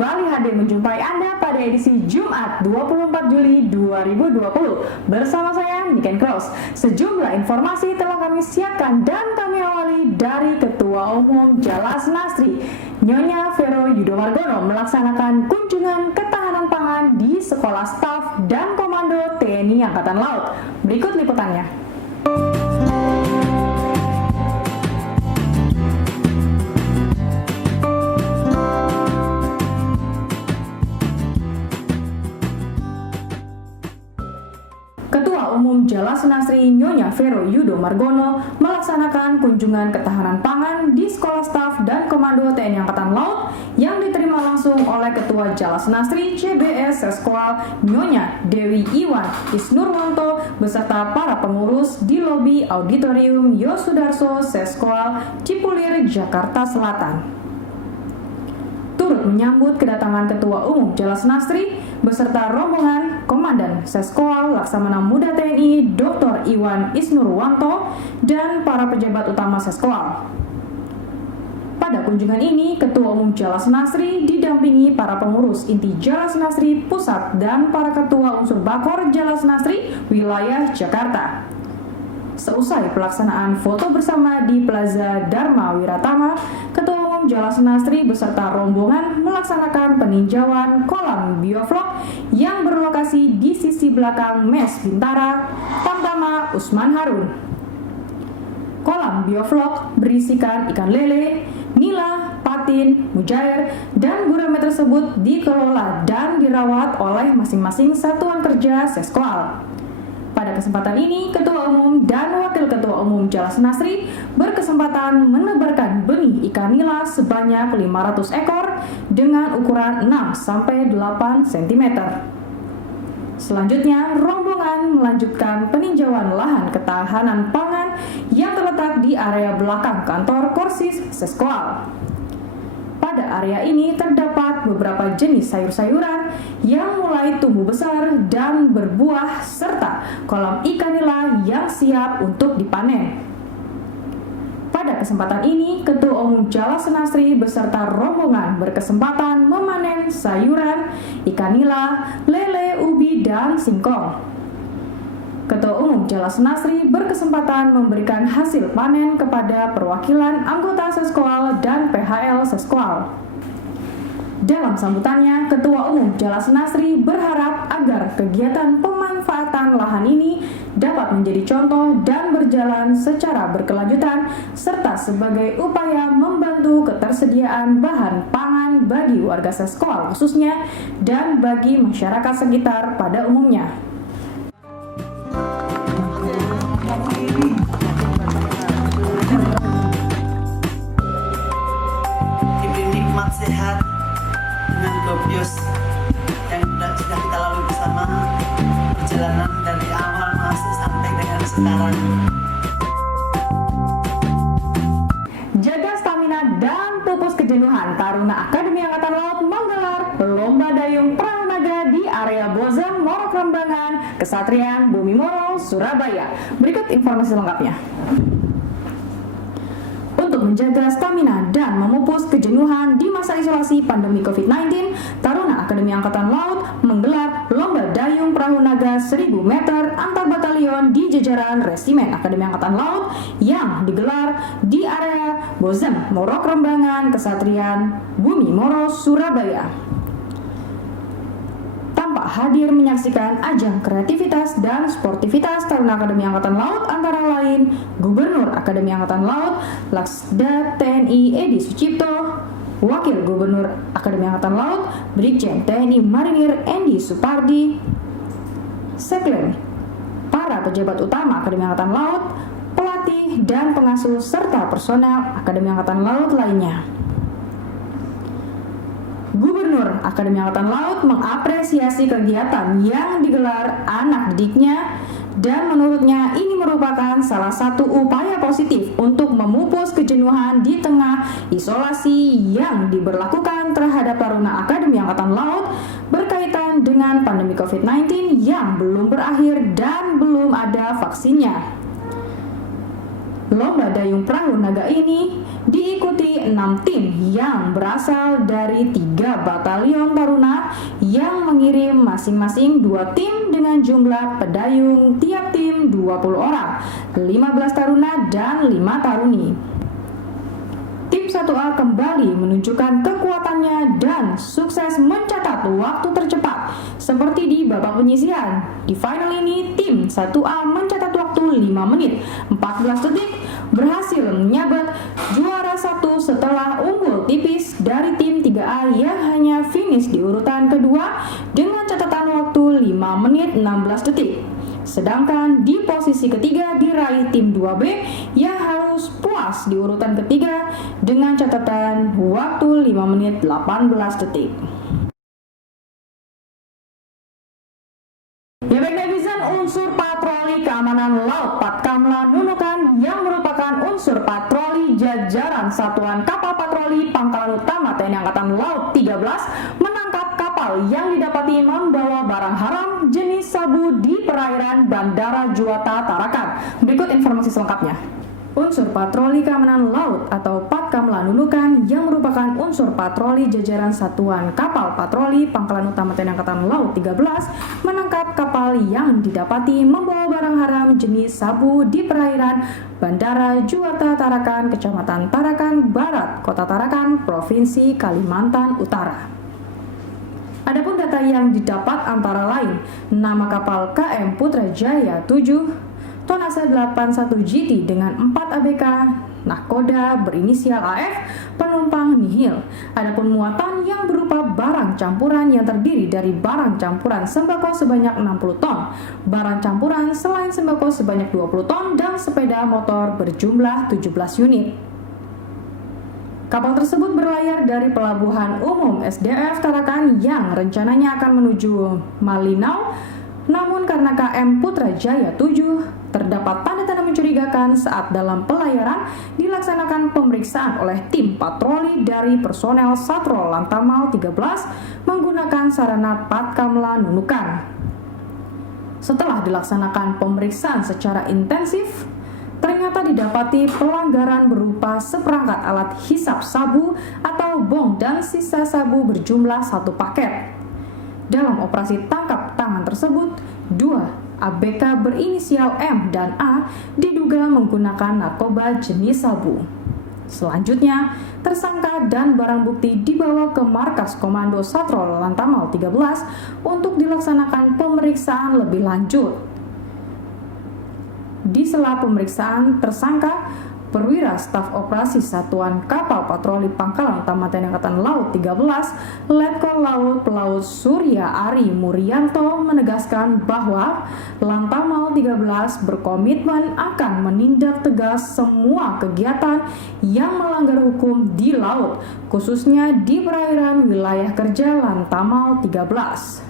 kembali hadir menjumpai Anda pada edisi Jumat 24 Juli 2020 bersama saya Niken Cross. Sejumlah informasi telah kami siapkan dan kami awali dari Ketua Umum Jalas Nasri, Nyonya Vero Yudomargono melaksanakan kunjungan ketahanan pangan di Sekolah Staf dan Komando TNI Angkatan Laut. Berikut liputannya. Ketua Umum Jalas Nasri Nyonya Vero Yudomargono melaksanakan kunjungan ketahanan pangan di Sekolah Staf dan Komando TNI Angkatan Laut yang diterima langsung oleh Ketua Jalas Nasri CBS Seskwal Nyonya Dewi Iwan Isnurwanto beserta para pengurus di lobi Auditorium Yosudarso Seskwal Cipulir, Jakarta Selatan. Turut menyambut kedatangan Ketua Umum Jalas Nasri beserta rombongan Komandan Seskwal Laksamana Muda TNI Dr. Iwan Isnurwanto dan para pejabat utama Seskwal. Pada kunjungan ini, Ketua Umum Jalas Nasri didampingi para pengurus inti Jalas Nasri Pusat dan para ketua unsur Bakor Jalas Nasri Wilayah Jakarta. Seusai pelaksanaan foto bersama di Plaza Dharma Wiratama, Ketua Umum Jalas Nasri beserta rombongan melaksanakan peninjauan kolam bioflok yang berlokasi di sisi belakang Mes Bintara, Tamtama Usman Harun. Kolam bioflok berisikan ikan lele, nila, patin, mujair, dan gurame tersebut dikelola dan dirawat oleh masing-masing satuan kerja Seskwal. Pada kesempatan ini, Ketua Umum dan Wakil Ketua Umum Jalas Nasri berkesempatan menebarkan benih ikan nila sebanyak 500 ekor dengan ukuran 6-8 cm. Selanjutnya, rombongan melanjutkan peninjauan lahan ketahanan pangan yang terletak di area belakang kantor Korsis Seskwal. Pada area ini terdapat beberapa jenis sayur-sayuran yang mulai tumbuh besar dan berbuah serta kolam ikan nila yang siap untuk dipanen. Pada kesempatan ini, Ketua Umum Jalas Nasri beserta rombongan berkesempatan memanen sayuran, ikan nila, lele, ubi, dan singkong. Ketua Umum Jalas Nasri berkesempatan memberikan hasil panen kepada perwakilan anggota Seskwal dan PHL Seskwal. Dalam sambutannya, Ketua Umum Jalas Nasri berharap agar kegiatan pemanfaatan lahan ini dapat menjadi contoh dan berjalan secara berkelanjutan serta sebagai upaya membantu ketersediaan bahan pangan bagi warga Seskwal khususnya dan bagi masyarakat sekitar pada umumnya. Sehat dengan Gobios yang sudah kita lalui bersama perjalanan dari awal masuk sampai dengan sekarang. Jaga stamina dan pupus kejenuhan, Taruna Akademi Angkatan Laut menggelar Lomba Dayung Perahu Naga di area Bozem, Morokrambangan, Kesatrian Bumi Moro, Surabaya. Berikut informasi lengkapnya. Untuk menjaga stamina dan memupus kejenuhan di masa isolasi pandemi COVID-19, Taruna Akademi Angkatan Laut menggelar Lomba Dayung Perahu Naga 1000 meter antar batalion di jajaran Resimen Akademi Angkatan Laut yang digelar di area Bozem, Morokrambangan, Kesatrian Bumi Moro, Surabaya. Hadir menyaksikan ajang kreativitas dan sportivitas Taruna Akademi Angkatan Laut antara lain Gubernur Akademi Angkatan Laut Laksda TNI Edi Sucipto, Wakil Gubernur Akademi Angkatan Laut Brigjen TNI Marinir Endi Supardi, Seklen, para pejabat utama Akademi Angkatan Laut, pelatih dan pengasuh serta personel Akademi Angkatan Laut lainnya. Gubernur Akademi Angkatan Laut mengapresiasi kegiatan yang digelar anak didiknya dan menurutnya ini merupakan salah satu upaya positif untuk memupus kejenuhan di tengah isolasi yang diberlakukan terhadap Taruna Akademi Angkatan Laut berkaitan dengan pandemi COVID-19 yang belum berakhir dan belum ada vaksinnya. Lomba dayung perahu naga ini diikuti 6 tim yang berasal dari 3 batalion Taruna yang mengirim masing-masing 2 tim dengan jumlah pedayung tiap tim 20 orang, 15 Taruna dan 5 Taruni. Tim 1A kembali menunjukkan kekuatannya dan sukses mencatat waktu tercepat seperti di babak penyisihan. Di final ini, tim 1A mencatat waktu 5 menit 14 detik, berhasil menyabet juara 1 setelah unggul tipis dari tim 3A yang hanya finish di urutan kedua dengan catatan waktu 5 menit 16 detik. Sedangkan di posisi ketiga diraih tim 2B yang harus puas di urutan ketiga dengan catatan waktu 5 menit 18 detik. Ya baik netizen, unsur patroli keamanan laut Patkamla Nunukan yang merupakan unsur patroli jajaran Satuan Kapal Patroli Pangkalan Utama TNI Angkatan Laut 13 menangkap kapal yang didapati membawa barang haram jenis sabu di perairan Bandara Juanda Tarakan. Berikut informasi selengkapnya. Unsur patroli keamanan laut atau Patkamla Nunukan yang merupakan unsur patroli jajaran Satuan Kapal Patroli Pangkalan Utama TNI Angkatan Laut 13 menangkap kapal yang didapati membawa barang haram jenis sabu di perairan Bandara Juanda Tarakan, Kecamatan Tarakan Barat, Kota Tarakan, Provinsi Kalimantan Utara. Adapun data yang didapat antara lain nama kapal KM Putrajaya 7 tonase 81 GT dengan 4 ABK, nahkoda berinisial AF, penumpang nihil. Adapun muatan yang berupa barang campuran yang terdiri dari barang campuran sembako sebanyak 60 ton, barang campuran selain sembako sebanyak 20 ton, dan sepeda motor berjumlah 17 unit. Kapal tersebut berlayar dari Pelabuhan Umum SDF Tarakan yang rencananya akan menuju Malinau. Namun karena KM Putrajaya 7 terdapat tanda-tanda mencurigakan saat dalam pelayaran dilaksanakan pemeriksaan oleh tim patroli dari personel Satrol Lantamal 13 menggunakan sarana Patkamla Nunukan. Setelah dilaksanakan pemeriksaan secara intensif, ternyata didapati pelanggaran berupa seperangkat alat hisap sabu atau bong dan sisa sabu berjumlah 1 paket. Dalam operasi tangkap tangan tersebut, 2 ABK berinisial M dan A diduga menggunakan narkoba jenis sabu. Selanjutnya, tersangka dan barang bukti dibawa ke Markas Komando Satrol Lantamal 13 untuk dilaksanakan pemeriksaan lebih lanjut. Di sela pemeriksaan tersangka, Perwira Staf Operasi Satuan Kapal Patroli Pangkalan Utama TNI Angkatan Laut 13, Letkol Laut Pelaut Surya Ari Muryanto menegaskan bahwa Lantamal 13 berkomitmen akan menindak tegas semua kegiatan yang melanggar hukum di laut, khususnya di perairan wilayah kerja Lantamal 13.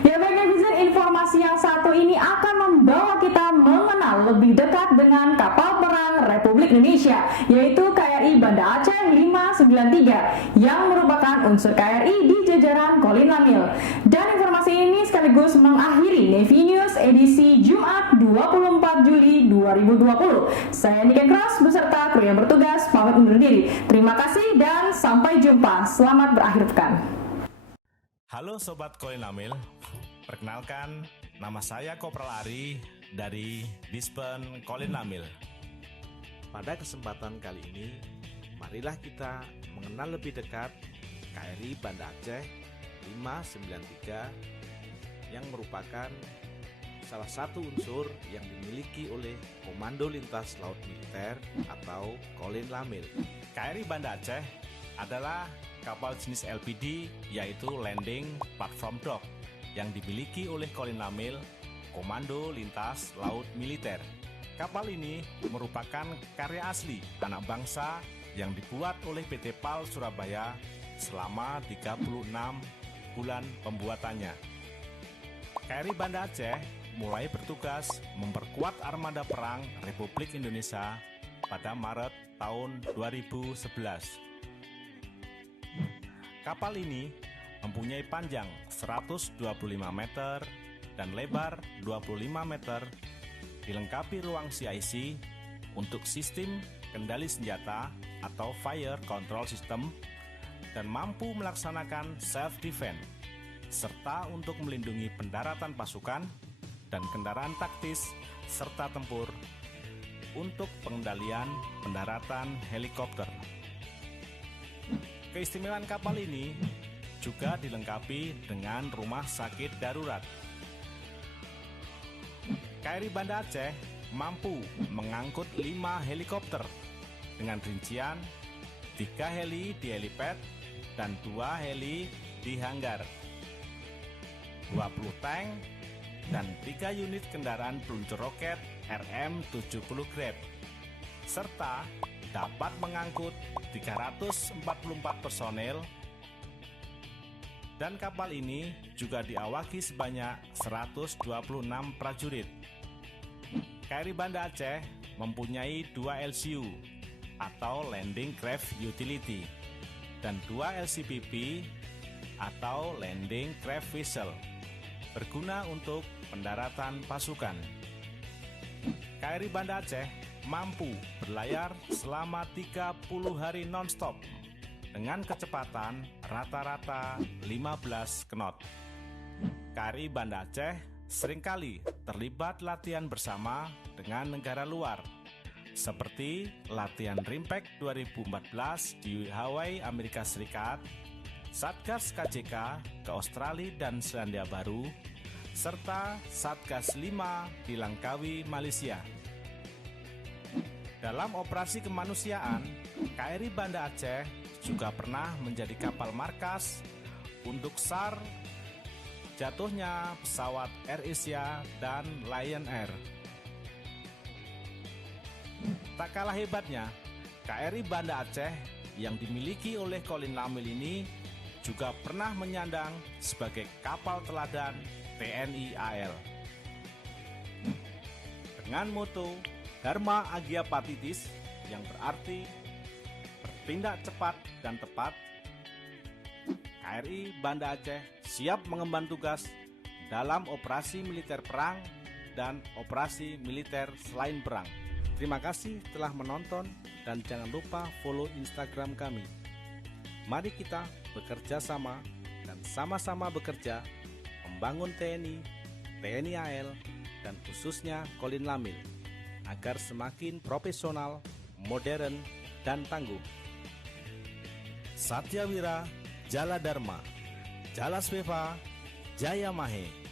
Ya baik netizen, informasi yang satu ini akan membawa kita mengenal lebih dekat dengan kapal perang Republik Indonesia, yaitu KRI Banda Aceh 593 yang merupakan unsur KRI di jajaran Kolin Lamil. Dan informasi ini sekaligus mengakhiri Navy News edisi Jumat 24 Juli 2020. Saya Niken Cross beserta kru yang bertugas pamit undur diri. Terima kasih dan sampai jumpa. Selamat berakhir pekan. Halo Sobat Kolin Lamil, perkenalkan nama saya Kopral Ari dari Dispen Kolin Lamil. Pada kesempatan kali ini, marilah kita mengenal lebih dekat KRI Banda Aceh 593 yang merupakan salah satu unsur yang dimiliki oleh Komando Lintas Laut Militer atau Kolin Lamil. KRI Banda Aceh adalah kapal jenis LPD, yaitu Landing Platform Dock, yang dimiliki oleh Kolin Lamil, Komando Lintas Laut Militer. Kapal ini merupakan karya asli anak bangsa yang dibuat oleh PT PAL Surabaya selama 36 bulan pembuatannya. KRI Banda Aceh mulai bertugas memperkuat armada perang Republik Indonesia pada Maret tahun 2011. Kapal ini mempunyai panjang 125 meter dan lebar 25 meter dilengkapi ruang CIC untuk sistem kendali senjata atau fire control system dan mampu melaksanakan self-defense, serta untuk melindungi pendaratan pasukan dan kendaraan taktis serta tempur untuk pengendalian pendaratan helikopter. Keistimewaan kapal ini juga dilengkapi dengan rumah sakit darurat. KRI Banda Aceh mampu mengangkut 5 helikopter dengan rincian 3 heli di helipad dan 2 heli di hanggar, 20 tank, dan 3 unit kendaraan peluncur roket RM-70 Grab, serta dapat mengangkut 344 personel, dan kapal ini juga diawaki sebanyak 126 prajurit. KRI Banda Aceh mempunyai 2 LCU atau Landing Craft Utility dan 2 LCPP atau Landing Craft Vessel berguna untuk pendaratan pasukan. KRI Banda Aceh mampu berlayar selama 30 hari non-stop dengan kecepatan rata-rata 15 knot. KRI Banda Aceh seringkali terlibat latihan bersama dengan negara luar, seperti latihan RIMPAC 2014 di Hawaii, Amerika Serikat, Satgas KJK ke Australia dan Selandia Baru, serta Satgas 5 di Langkawi, Malaysia. Dalam operasi kemanusiaan, KRI Banda Aceh juga pernah menjadi kapal markas untuk SAR jatuhnya pesawat AirAsia dan Lion Air. Tak kalah hebatnya, KRI Banda Aceh yang dimiliki oleh Colin Lamil ini juga pernah menyandang sebagai kapal teladan TNI AL. Dengan moto Dharma Agia Patitis yang berarti bertindak cepat dan tepat, KRI Banda Aceh siap mengemban tugas dalam operasi militer perang dan operasi militer selain perang. Terima kasih telah menonton dan jangan lupa follow Instagram kami. Mari kita bekerja sama dan sama-sama bekerja membangun TNI, TNI AL, dan khususnya Colin Lamil agar semakin profesional, modern, dan tangguh. Satyawira Jala Dharma, Jala Sveva, Jaya Mahe.